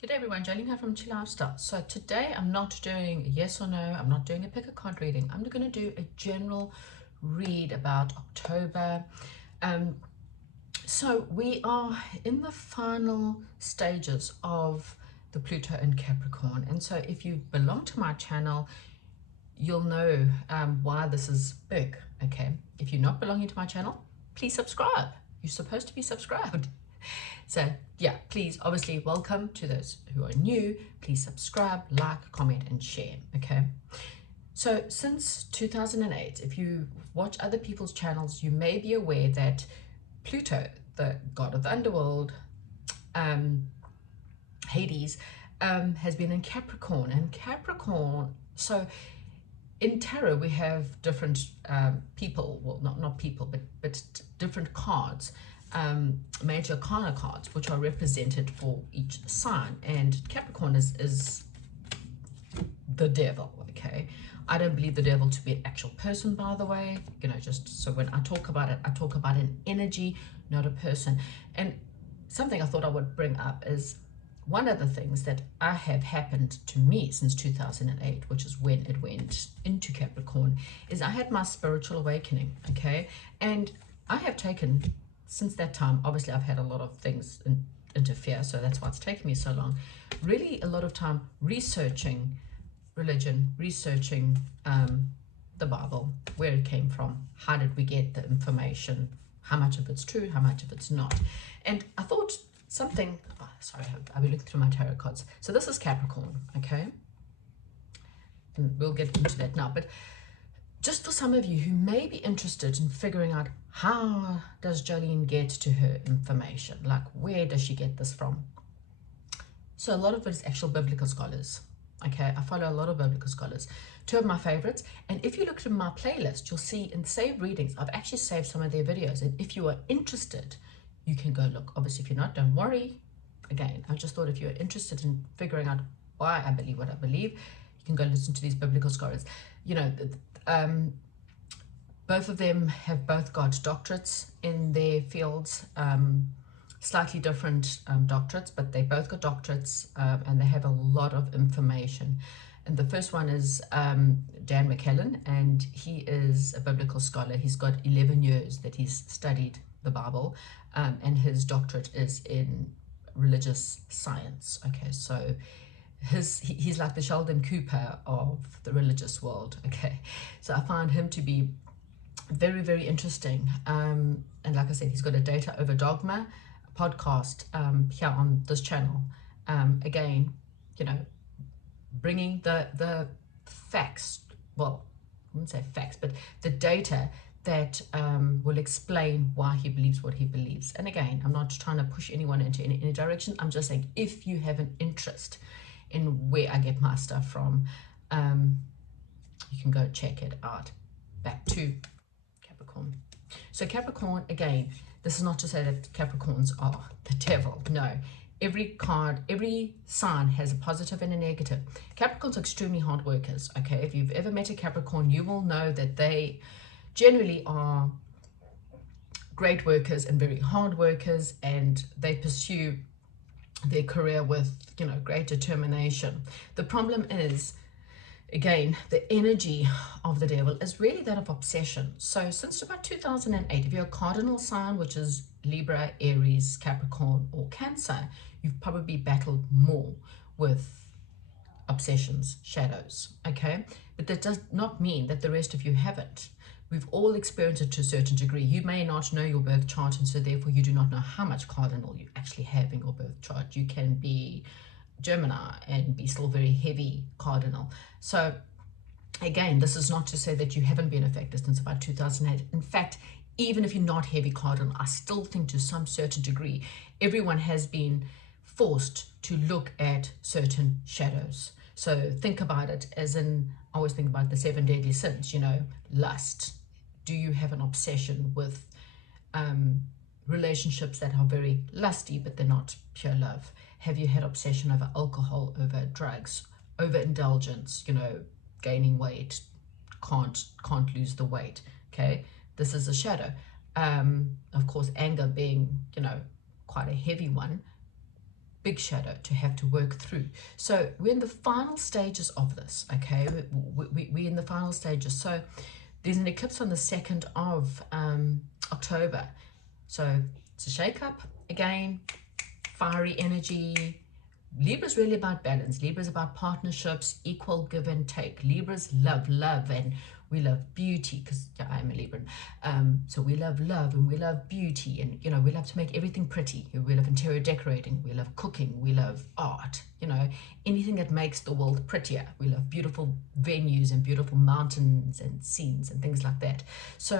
Good day everyone, Jolene here from Chill Lifestyle. So today I'm not doing a yes or no, I'm not doing a pick a card reading. I'm going to do a general read about October. Um, so we are in the final stages of the Pluto and Capricorn. And so if you belong to my channel, you'll know why this is big, okay? If you're not belonging to my channel, please subscribe. You're supposed to be subscribed. So yeah, please, obviously, welcome to those who are new. Please subscribe, like, comment, and share, okay? So since 2008, if you watch other people's channels, you may be aware that Pluto, the god of the underworld, Hades, has been in Capricorn. And Capricorn, so in tarot we have different people, well, not people, but different cards, major arcana cards, which are represented for each sign. And Capricorn is the devil, okay? I don't believe the devil to be an actual person, by the way, just so when I talk about it, I talk about an energy, not a person. And something I thought I would bring up is one of the things that I have happened to me since 2008, which is when it went into Capricorn, is I had my spiritual awakening, okay? And I have taken, since that time, obviously I've had a lot of things interfere, so that's why it's taken me so long, really a lot of time researching religion, researching the Bible, where it came from, how did we get the information, how much of it's true, how much of it's not. And I thought something, sorry, I'll be looking through my tarot cards. So this is Capricorn, okay? And we'll get into that now. But just for some of you who may be interested in figuring out how does Jolene get to her information? Like, where does she get this from? So a lot of it is actual biblical scholars. Okay, I follow a lot of biblical scholars. Two of my favorites, and if you look at my playlist, you'll see in saved readings, I've actually saved some of their videos. And if you are interested, you can go look. Obviously, if you're not, don't worry. Again, I just thought if you're interested in figuring out why I believe what I believe, you can go listen to these biblical scholars. Both of them have both got doctorates in their fields, slightly different doctorates, but they both got doctorates, and they have a lot of information. And the first one is Dan McKellen, and he is a biblical scholar. He's got 11 years that he's studied the Bible, and his doctorate is in religious science. Okay, so he's like the Sheldon Cooper of the religious world. Okay, so I find him to be very, very interesting. And like I said, he's got a Data Over Dogma podcast here on this channel. Again, bringing the facts, well, I wouldn't say facts, but the data that will explain why he believes what he believes. And again, I'm not trying to push anyone into any direction. I'm just saying, if you have an interest in where I get my stuff from, you can go check it out. Back to Capricorn. So Capricorn, again, this is not to say that Capricorns are the devil. No. Every card, every sign has a positive and a negative. Capricorns are extremely hard workers, okay? If you've ever met a Capricorn, you will know that they generally are great workers and very hard workers, and they pursue their career with, great determination. The problem is, again, the energy of the devil is really that of obsession. So since about 2008, if you're a cardinal sign, which is Libra, Aries, Capricorn, or Cancer, you've probably battled more with obsessions, shadows, okay? But that does not mean that the rest of you haven't. We've all experienced it to a certain degree. You may not know your birth chart, and so therefore you do not know how much cardinal you actually have in your birth chart. You can be Gemini and be still very heavy cardinal. So again, this is not to say that you haven't been affected since about 2008. In fact, even if you're not heavy cardinal, I still think to some certain degree, everyone has been forced to look at certain shadows. So think about it as in, I always think about the 7 deadly sins, lust. Do you have an obsession with relationships that are very lusty, but they're not pure love? Have you had obsession over alcohol, over drugs, over indulgence, gaining weight, can't lose the weight? Okay, this is a shadow. Of course, anger being, quite a heavy one. big shadow to have to work through. So we're in the final stages of this, okay? We're in the final stages. So there's an eclipse on the 2nd of October. So it's a shake-up, again, fiery energy. Libra's really about balance. Libra's about partnerships, equal give and take. Libra's love, and we love beauty, because yeah, I'm a Libran. So we love love and we love beauty, and you know, we love to make everything pretty. We love interior decorating, we love cooking, we love art, you know, anything that makes the world prettier. We love beautiful venues and beautiful mountains and scenes and things like that. So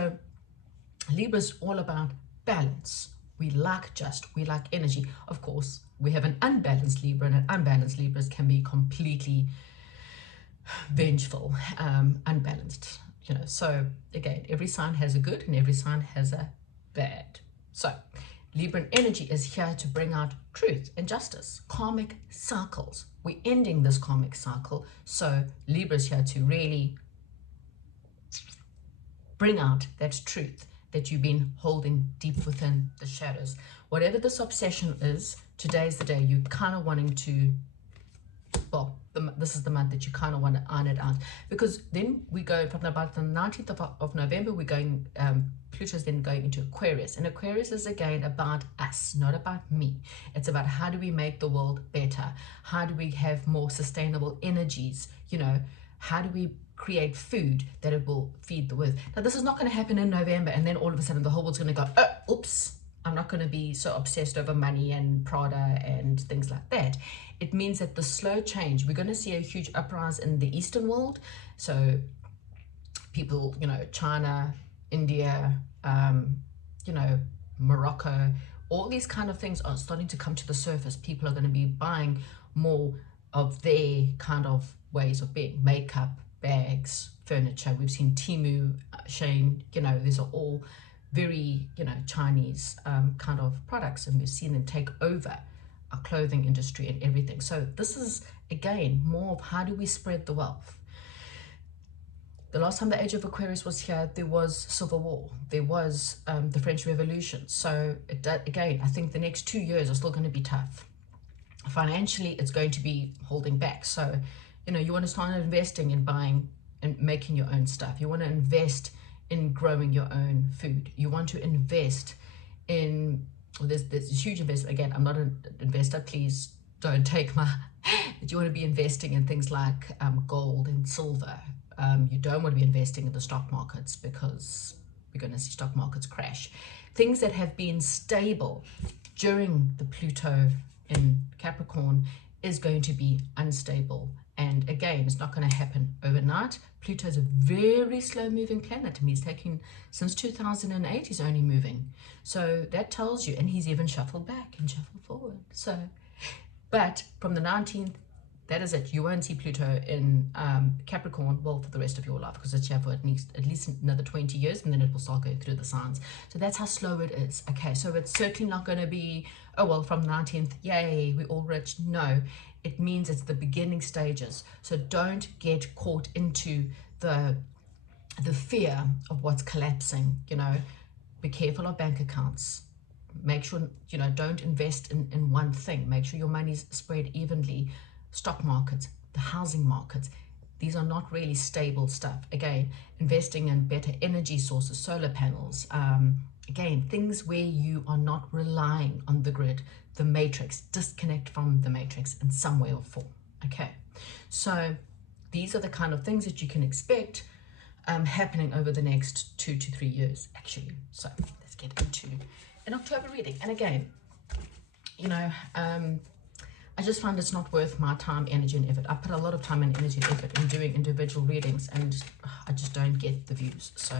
Libra's all about balance. We like energy. Of course, we have an unbalanced Libra, and an unbalanced Libras can be completely vengeful, unbalanced, you know. So again, every sign has a good and every sign has a bad. So Libran energy is here to bring out truth and justice, karmic cycles. We're ending this karmic cycle. So Libra's here to really bring out that truth that you've been holding deep within the shadows. Whatever this obsession is, today's the day you're kind of wanting to, well, this is the month that you kind of want to iron it out, because then we go from about the 19th of November, we're going, Pluto's then going into Aquarius, and Aquarius is again about us, not about me. It's about how do we make the world better? How do we have more sustainable energies? You know, how do we create food that it will feed the earth? Now, this is not going to happen in November, and then all of a sudden the whole world's going to go, oh, oops, I'm not going to be so obsessed over money and Prada and things like that. It means that the slow change, we're going to see a huge uprise in the Eastern world. So people, you know, China, India, you know, Morocco, all these kind of things are starting to come to the surface. People are going to be buying more of their kind of ways of being, makeup, bags, furniture. We've seen Temu, Shane, you know, these are all very, you know, Chinese kind of products, and we've seen them take over our clothing industry and everything. So this is again more of how do we spread the wealth. The last time the age of Aquarius was here, there was civil war, there was the French Revolution. So again, I think the next 2 years are still going to be tough. Financially, it's going to be holding back. So you know, you want to start investing in buying and making your own stuff. You want to invest in growing your own food. You want to invest in, well, there's a huge investment. Again, I'm not an investor, please don't take my, but you want to be investing in things like gold and silver. You don't want to be investing in the stock markets, because we're going to see stock markets crash. Things that have been stable during the Pluto in Capricorn is going to be unstable. And again, it's not going to happen overnight. Pluto is a very slow moving planet. I mean, he's taking, since 2008, he's only moving. So that tells you, and he's even shuffled back and shuffled forward. So, but from the 19th, that is it. You won't see Pluto in Capricorn, well, for the rest of your life, because it's here for at least another 20 years, and then it will start going through the signs. So that's how slow it is. Okay, so it's certainly not going to be, oh, well, from 19th, yay, we're all rich. No, it means it's the beginning stages. So don't get caught into the fear of what's collapsing. You know, be careful of bank accounts. Make sure, you know, don't invest in one thing. Make sure your money's spread evenly. Stock markets, the housing markets, these are not really stable stuff. Again, investing in better energy sources, solar panels, again, things where you are not relying on the grid, the matrix, disconnect from the matrix in some way or form. Okay, so these are the kind of things that you can expect happening over the next 2 to 3 years, actually. So let's get into an October reading. And again, you know, I just find it's not worth my time, energy, and effort. I put a lot of time and energy and effort in doing individual readings, and I just don't get the views. So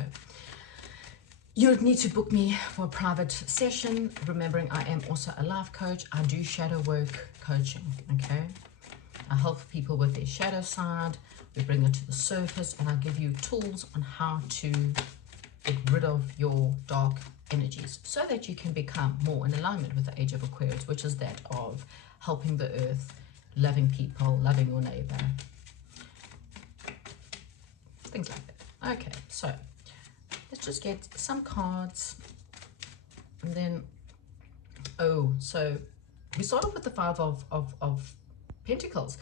you would need to book me for a private session, remembering I am also a life coach. I do shadow work coaching, okay? I help people with their shadow side. We bring it to the surface, and I give you tools on how to get rid of your dark energies so that you can become more in alignment with the age of Aquarius, which is that of helping the earth, loving people, loving your neighbor, things like that. Okay, so let's just get some cards, and then, oh, so we start off with the Five of Pentacles.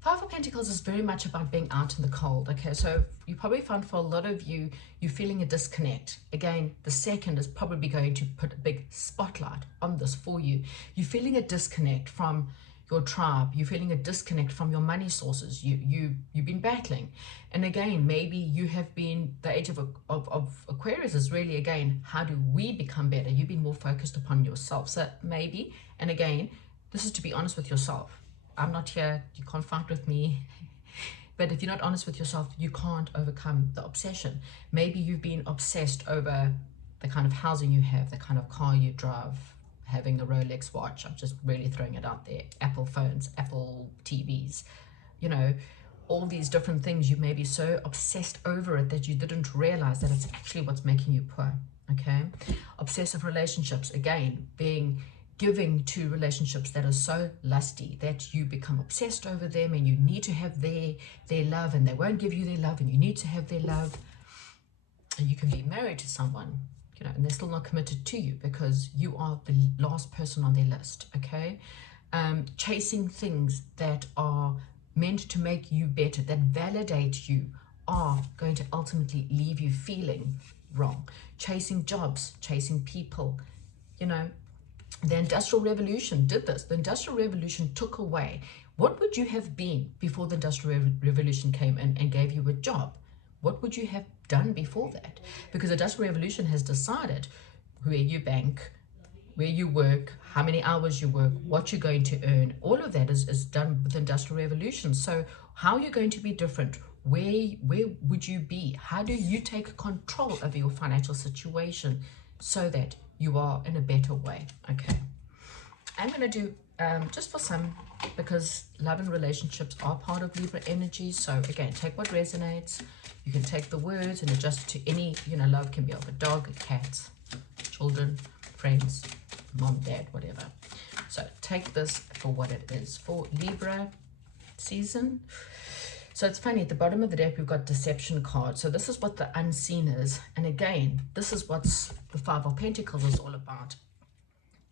Five of Pentacles is very much about being out in the cold. Okay, so you probably found for a lot of you, you're feeling a disconnect. Again, the second is probably going to put a big spotlight on this for you. You're feeling a disconnect from your tribe. You're feeling a disconnect from your money sources. You've been battling. And again, maybe you have been, the age of Aquarius is really, again, how do we become better? You've been more focused upon yourself. So maybe, and again, this is to be honest with yourself. I'm not here, you can't fight with me. But if you're not honest with yourself, you can't overcome the obsession. Maybe you've been obsessed over the kind of housing you have, the kind of car you drive, having a Rolex watch. I'm just really throwing it out there. Apple phones, Apple TVs, you know, all these different things. You may be so obsessed over it that you didn't realize that it's actually what's making you poor. Okay. Obsessive relationships, again, giving to relationships that are so lusty that you become obsessed over them, and you need to have their love, and they won't give you their love, and you need to have their love. And you can be married to someone, you know, and they're still not committed to you because you are the last person on their list. Okay. Chasing things that are meant to make you better, that validate you, are going to ultimately leave you feeling wrong. Chasing jobs, chasing people, you know. The Industrial Revolution did this. The Industrial Revolution took away. What would you have been before the Industrial Revolution came in and gave you a job? What would you have done before that? Because the Industrial Revolution has decided where you bank, where you work, how many hours you work, what you're going to earn. All of that is done with the Industrial Revolution. So how are you going to be different? Where would you be? How do you take control of your financial situation so that you are in a better way? Okay, I'm going to do just for some, because love and relationships are part of Libra energy. So again, take what resonates. You can take the words and adjust to any, you know, love can be of a dog, a cat, children, friends, mom, dad, whatever. So take this for what it is for Libra season. So it's funny, at the bottom of the deck, we've got deception card. So this is what the unseen is. And again, this is what's the Five of Pentacles is all about.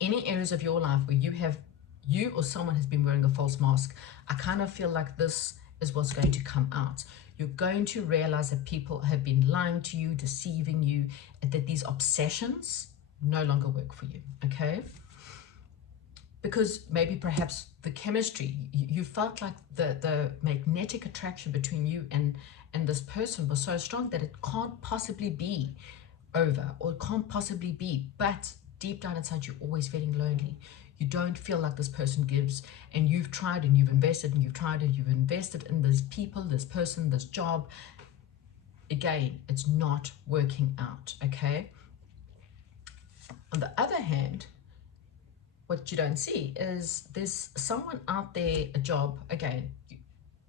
Any areas of your life where you or someone has been wearing a false mask, I kind of feel like this is what's going to come out. You're going to realize that people have been lying to you, deceiving you, and that these obsessions no longer work for you, okay? Because maybe perhaps the chemistry, you felt like the magnetic attraction between you and this person was so strong that it can't possibly be over, or it can't possibly be, but deep down inside you're always feeling lonely. You don't feel like this person gives, and you've tried and you've invested and you've tried and you've invested in these people, this person, this job. Again, it's not working out, okay? On the other hand, what you don't see is there's someone out there, a job, again, you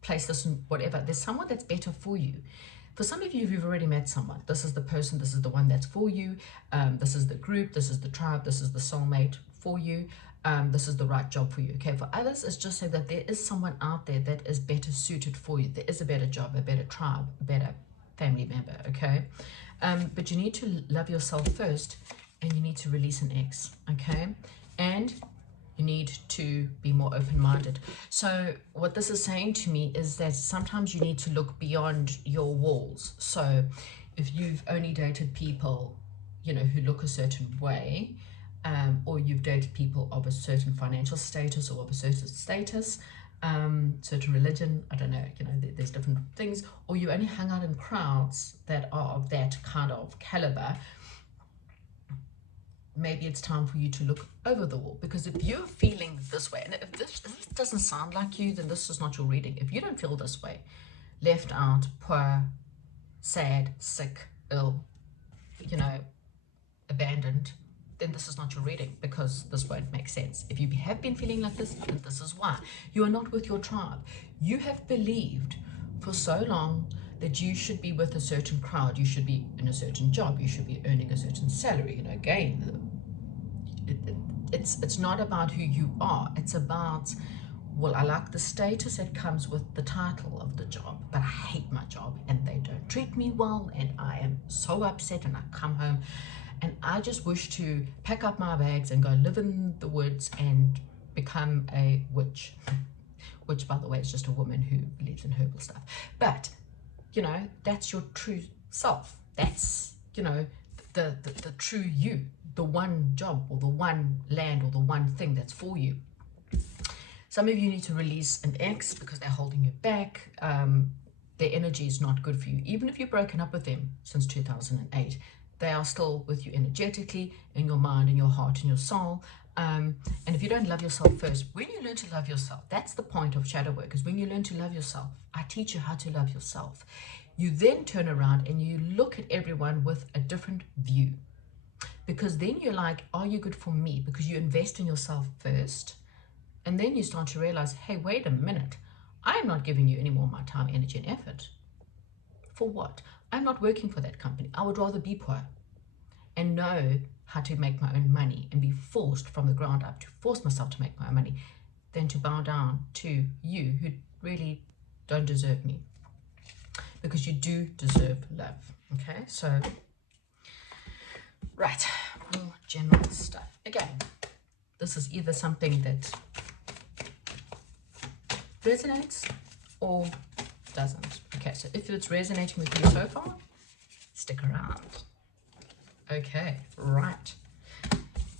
place this in whatever, there's someone that's better for you. For some of you, you've already met someone. This is the person, this is the one that's for you. This is the group, this is the tribe, this is the soulmate for you. This is the right job for you. Okay, for others, it's just saying that there is someone out there that is better suited for you. There is a better job, a better tribe, a better family member, okay? But you need to love yourself first, and you need to release an ex, okay? And you need to be more open-minded. So what this is saying to me is that sometimes you need to look beyond your walls. So if you've only dated people, you know, who look a certain way, or you've dated people of a certain financial status or of a certain status, certain religion, I don't know, you know, there's different things, or you only hang out in crowds that are of that kind of caliber, maybe it's time for you to look over the wall. Because if you're feeling this way, and if this doesn't sound like you, then this is not your reading. If you don't feel this way, left out, poor, sad, sick, ill, you know, abandoned, then this is not your reading, because this won't make sense. If you have been feeling like this, then this is why. You are not with your tribe. You have believed for so long that you should be with a certain crowd, you should be in a certain job, you should be earning a certain salary. You know, again, it's not about who you are. It's about, well, I like the status that comes with the title of the job, but I hate my job and they don't treat me well, and I am so upset, and I come home and I just wish to pack up my bags and go live in the woods and become a witch. Which, by the way, is just a woman who believes in herbal stuff. But, you know, that's your true self. That's, you know, the true you, the one job or the one land or the one thing that's for you. Some of you need to release an ex because they're holding you back. Their energy is not good for you. Even if you've broken up with them since 2008, they are still with you energetically, in your mind, in your heart, in your soul. And if you don't love yourself first, when you learn to love yourself, that's the point of shadow work, is when you learn to love yourself. I teach you how to love yourself. You then turn around and you look at everyone with a different view. Because then you're like, are you good for me? Because you invest in yourself first. And then you start to realize, hey, wait a minute. I'm not giving you any more of my time, energy, and effort. For what? I'm not working for that company. I would rather be poor and know how to make my own money and be forced from the ground up to force myself to make my own money than to bow down to you who really don't deserve me. Because you do deserve love. Okay, so, right, more general stuff. Again, this is either something that resonates or doesn't. Okay, so if it's resonating with you so far, stick around. Okay, right.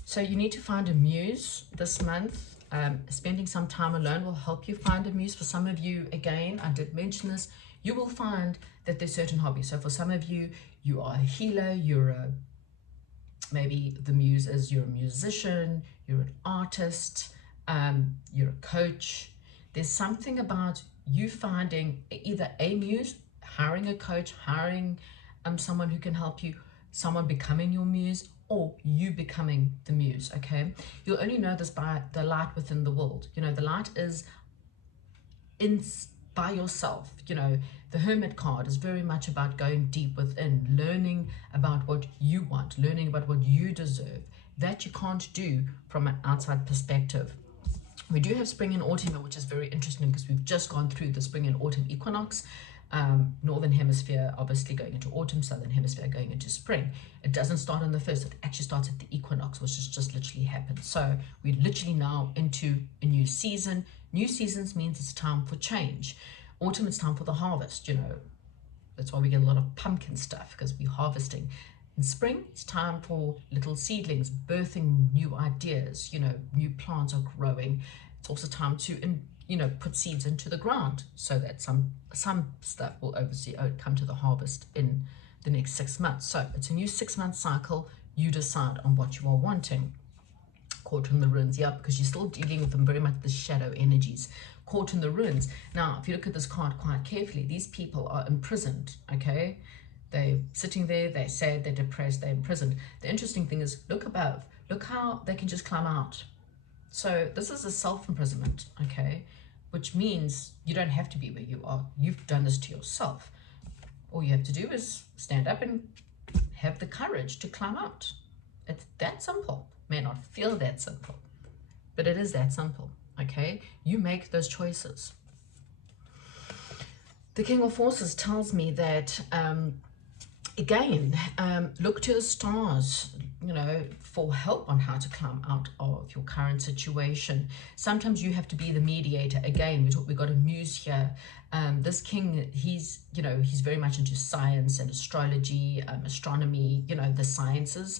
So you need to find a muse this month. Spending some time alone will help you find a muse. For some of you, again, I did mention this, you will find that there's certain hobbies. So for some of you, you are a healer, maybe the muse is you're a musician, you're an artist, you're a coach. There's something about you finding either a muse, hiring a coach, hiring someone who can help you, someone becoming your muse, or you becoming the muse, okay? You'll only know this by the light within the world. You know, the light is by yourself. You know, the Hermit card is very much about going deep within, learning about what you want, learning about what you deserve. That you can't do from an outside perspective. We do have spring and autumn, which is very interesting because we've just gone through the spring and autumn equinox. Northern hemisphere obviously going into autumn, southern hemisphere going into spring. It doesn't start on the 1st, it actually starts at the equinox, which has just literally happened. So we're literally now into a new season. New seasons means it's time for change. Autumn, it's time for the harvest, you know. That's why we get a lot of pumpkin stuff, because we're harvesting. In spring, it's time for little seedlings, birthing new ideas, you know, new plants are growing. It's also time to, you know, put seeds into the ground so that some stuff will obviously come to the harvest in the next 6 months. So it's a new 6-month cycle. You decide on what you are wanting. Caught in the ruins, yeah, because you're still dealing with them very much the shadow energies. Caught in the ruins. Now, if you look at this card quite carefully, these people are imprisoned, okay? They're sitting there, they're sad, they're depressed, they're imprisoned. The interesting thing is, look above. Look how they can just climb out. So this is a self-imprisonment, okay? Which means you don't have to be where you are. You've done this to yourself. All you have to do is stand up and have the courage to climb out. It's that simple. May not feel that simple, but it is that simple, okay? You make those choices. The King of Forces tells me that, again, look to the stars, you know, for help on how to climb out of your current situation. Sometimes you have to be the mediator. Again, we've got a muse here. This king, he's, you know, he's very much into science and astrology, astronomy, you know, the sciences,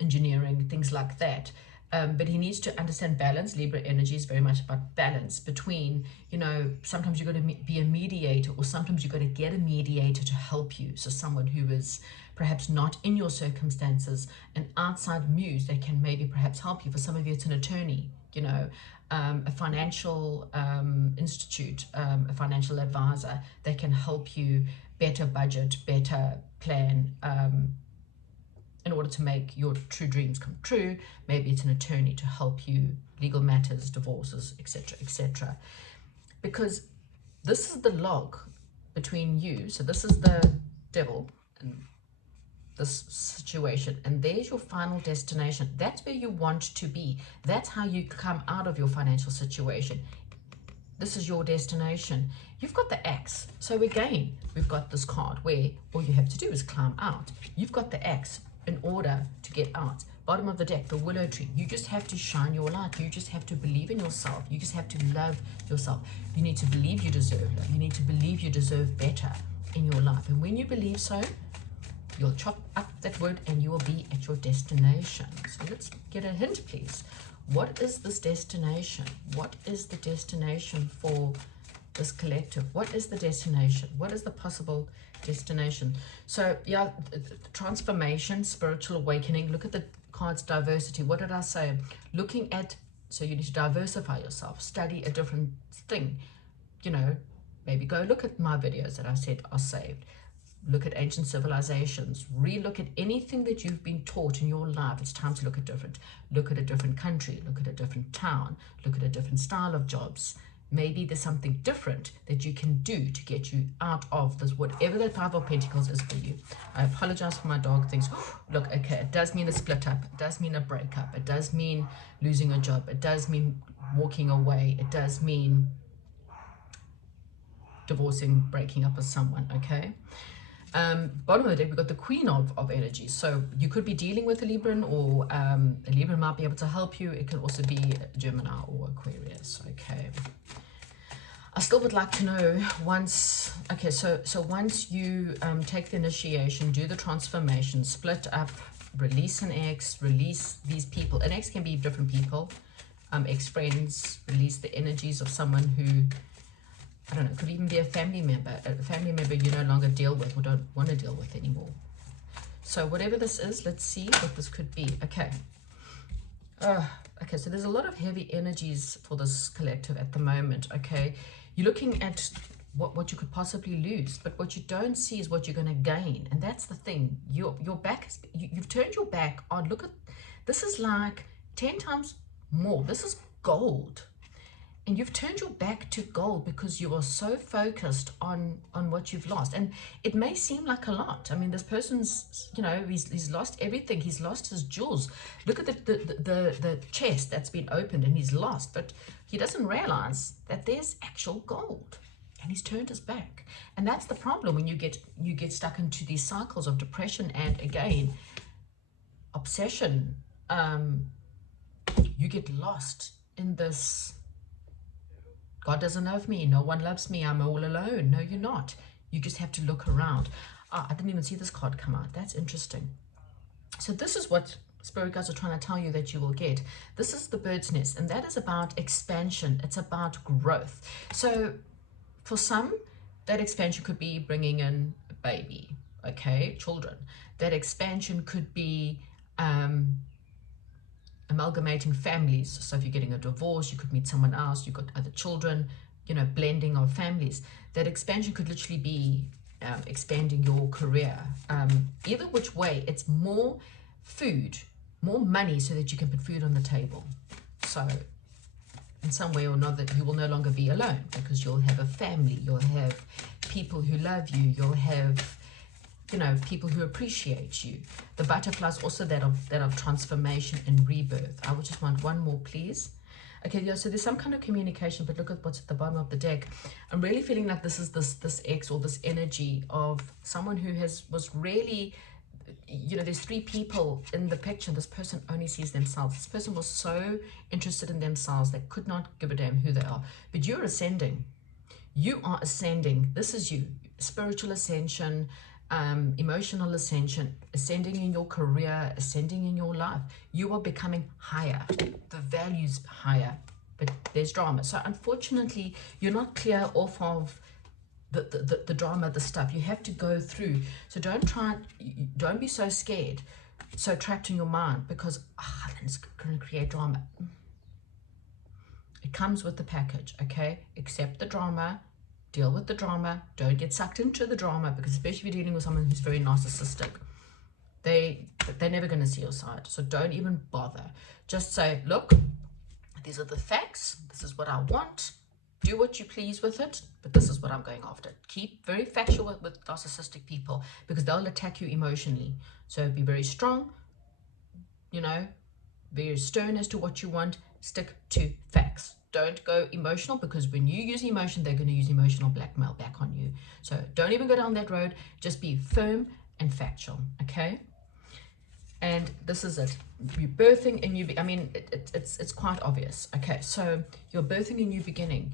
engineering, things like that. But he needs to understand balance. Libra energy is very much about balance between, you know, sometimes you've got to be a mediator, or sometimes you've got to get a mediator to help you. So someone who is perhaps not in your circumstances, an outside muse that can maybe perhaps help you. For some of you, it's an attorney, you know, a financial institute, a financial advisor that can help you better budget, better plan, in order to make your true dreams come true. Maybe it's an attorney to help you, legal matters, divorces, etc., etc. Because this is the log between you. So this is the devil and this situation, and there's your final destination. That's where you want to be. That's how you come out of your financial situation. This is your destination. You've got the axe. So again, we've got this card where all you have to do is climb out. You've got the axe in order to get out. bottom of the deck, the willow tree. You just have to shine your light. You just have to believe in yourself. You just have to love yourself. You need to believe you deserve love. You need to believe you deserve better in your life. And when you believe so, you'll chop up that wood and you will be at your destination. So let's get a hint, please. What is this destination? What is the destination for this collective? What is the destination? What is the possible destination? So yeah, transformation, spiritual awakening. Look at the cards, diversity. What did I say? Looking at, so you need to diversify yourself, study a different thing. You know, maybe go look at my videos that I said are saved. Look at ancient civilizations. Re-look at anything that you've been taught in your life. It's time to look at different. Look at a different country. Look at a different town. Look at a different style of jobs. Maybe there's something different that you can do to get you out of this, whatever that Five of Pentacles is for you. I apologize for my dog things. Look, okay, it does mean a split up. It does mean a breakup. It does mean losing a job. It does mean walking away. It does mean divorcing, breaking up with someone, okay? Bottom of the deck, we've got the Queen of Energy. So you could be dealing with a Libran, or a Libran might be able to help you. It can also be Gemini or Aquarius, okay? I still would like to know once, okay, so once you take the initiation, do the transformation, split up, release an ex, release these people. An ex can be different people, ex-friends, release the energies of someone who, I don't know, it could even be a family member you no longer deal with or don't want to deal with anymore. So whatever this is, let's see what this could be. Okay. Okay, so there's a lot of heavy energies for this collective at the moment, okay? You're looking at what you could possibly lose, but what you don't see is what you're going to gain. And that's the thing. Your back, you've turned your back on, look at, this is like 10 times more. This is gold. And you've turned your back to gold because you are so focused on what you've lost. And it may seem like a lot. I mean, this person's, you know, he's lost everything. He's lost his jewels. Look at the chest that's been opened and he's lost. But he doesn't realize that there's actual gold. And he's turned his back. And that's the problem when you get stuck into these cycles of depression and, again, obsession. You get lost in this, God doesn't love me, no one loves me, I'm all alone. No, you're not. You just have to look around. I didn't even see this card come out. That's interesting. So this is what Spirit guides are trying to tell you that you will get. This is the bird's nest, and that is about expansion. It's about growth. So for some, that expansion could be bringing in a baby, okay, children. That expansion could be amalgamating families. So if you're getting a divorce, you could meet someone else, you've got other children, you know, blending of families. That expansion could literally be expanding your career. Either which way, it's more food, more money so that you can put food on the table. So in some way or another, you will no longer be alone because you'll have a family, you'll have people who love you, you'll have, you know, people who appreciate you. The butterflies also that of transformation and rebirth. I would just want one more, please. Okay, yeah, so there's some kind of communication, but look at what's at the bottom of the deck. I'm really feeling like this is this X or this energy of someone who was really, you know, there's three people in the picture. This person only sees themselves. This person was so interested in themselves, they could not give a damn who they are. But you're ascending. You are ascending. This is you. Spiritual ascension, emotional ascension, ascending in your career, ascending in your life. You are becoming higher, the value's higher, but there's drama. So unfortunately, you're not clear off of the drama, the stuff. You have to go through. So don't be so scared, so trapped in your mind, because then it's going to create drama. It comes with the package, okay? Accept the drama. Deal with the drama. Don't get sucked into the drama, because especially if you're dealing with someone who's very narcissistic, they're never going to see your side. So don't even bother. Just say, look, these are the facts. This is what I want. Do what you please with it, but this is what I'm going after. Keep very factual with narcissistic people, because they'll attack you emotionally. So be very strong, you know, very stern as to what you want. Stick to facts. Don't go emotional, because when you use emotion, they're going to use emotional blackmail back on you. So don't even go down that road. Just be firm and factual, okay? And this is it. You're birthing a new, I mean, it's quite obvious. Okay, so you're birthing a new beginning.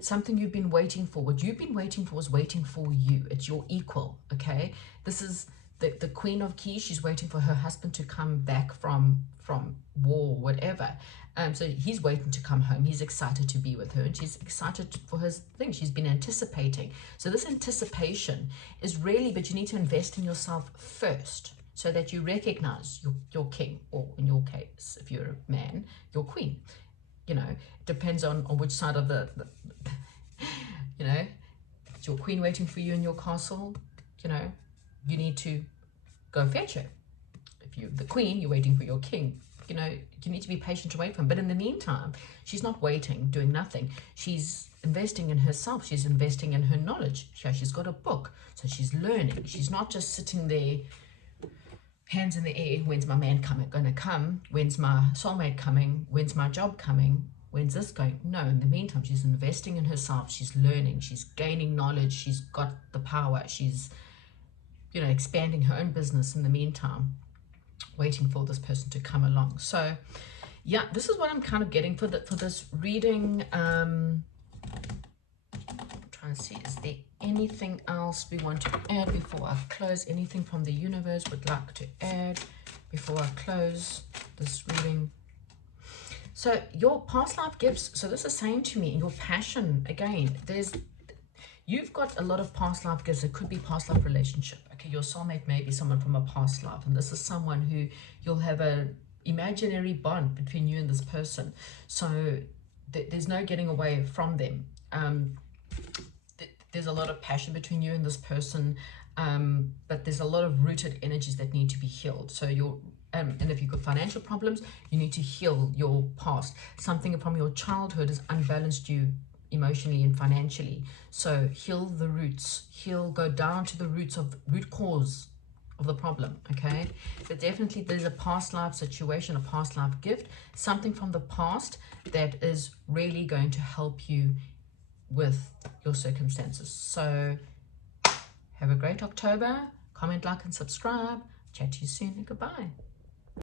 Something you've been waiting for. What you've been waiting for is waiting for you. It's your equal, okay? This is the Queen of Keys. She's waiting for her husband to come back from war, whatever. So he's waiting to come home. He's excited to be with her, and she's excited for his thing. She's been anticipating. So this anticipation is really, but you need to invest in yourself first, so that you recognize your king, or in your case, if you're a man, your queen. You know, it depends on which side of the you know, it's your queen waiting for you in your castle. You know, you need to go fetch her. If you're the queen, you're waiting for your king. You know, you need to be patient to wait for him. But in the meantime, she's not waiting, doing nothing. She's investing in herself. She's investing in her knowledge. She's got a book, so she's learning. She's not just sitting there, hands in the air. When's my man gonna come? When's my soulmate coming? When's my job coming? When's this going? No, in the meantime, she's investing in herself. She's learning. She's gaining knowledge. She's got the power. She's, you know, expanding her own business in the meantime, waiting for this person to come along. So yeah, this is what I'm kind of getting for this reading. I'm trying to see, is there anything else we want to add before I close? Anything from the universe would like to add before I close this reading? So your past life gifts, so this is saying to me, your passion, again, you've got a lot of past life gifts. It could be past life relationship. Okay, your soulmate may be someone from a past life, and this is someone who you'll have a imaginary bond between you and this person. So there's no getting away from them. There's a lot of passion between you and this person, but there's a lot of rooted energies that need to be healed. So and if you've got financial problems, you need to heal your past. Something from your childhood has unbalanced you emotionally and financially. So heal the roots, go down to the root cause of the problem, okay? But definitely there's a past life situation, a past life gift, something from the past that is really going to help you with your circumstances. So have a great October. Comment, like, and subscribe. Chat to you soon, and goodbye.